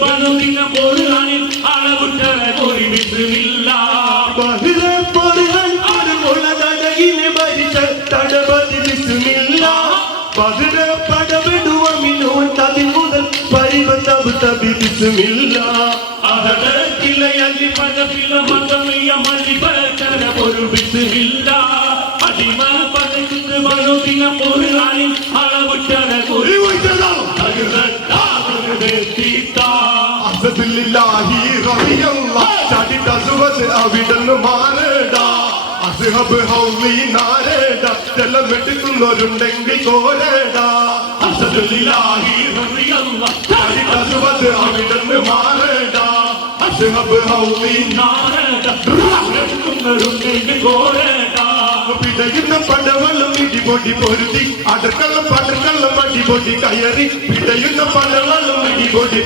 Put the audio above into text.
ബനുവിന പോരാനിൽ അളവുറ്റര കോരി ബിസ്മില്ല ബഹിരെ പോരാൻ മുളകടകിനെ ഭരിച്ച തടപതി ബിസ്മില്ല ബഹിരെ പടവിടുവ മിനുവൻ മുതൽ പരിവതബ് തബി ബിസ്മില്ല അഹദക്കിലയലി പദപില മദമിയ മലിബതര ഒരു ബിസ്മില്ല അടിമ പദകുത് ബനുവിന പോരാനിൽ അളവുറ്റര കോരി അസദില്ലാഹി റളിയല്ലാഹ് ചാടിട്ട സുവസ് അവിടന്ന് മാറേടാ അസ്ഹബ് ഹൗലി നാരേടാ ചെല്ലമെടുക്കുന്നവരുണ്ടെങ്കിൽ കോരേടാ അസദില്ലാഹി റളിയല്ലാഹ് ചാടിട്ട സുവസ് അവിടന്ന് മാറേടാ അസ്ഹബ് ഹൗലി നാരേടാ ചെല്ലമെടുക്കുന്നവരുണ്ടെങ്കിൽ കോരേടാ പിടയുന്ന പടവെള്ളം ഇടിപൊടി പൊരുതി അടക്കള്ളം പടക്കള്ളം അടിപൊടി കയറി പിടയുന്ന പടവെള്ളം ഇടിപൊടി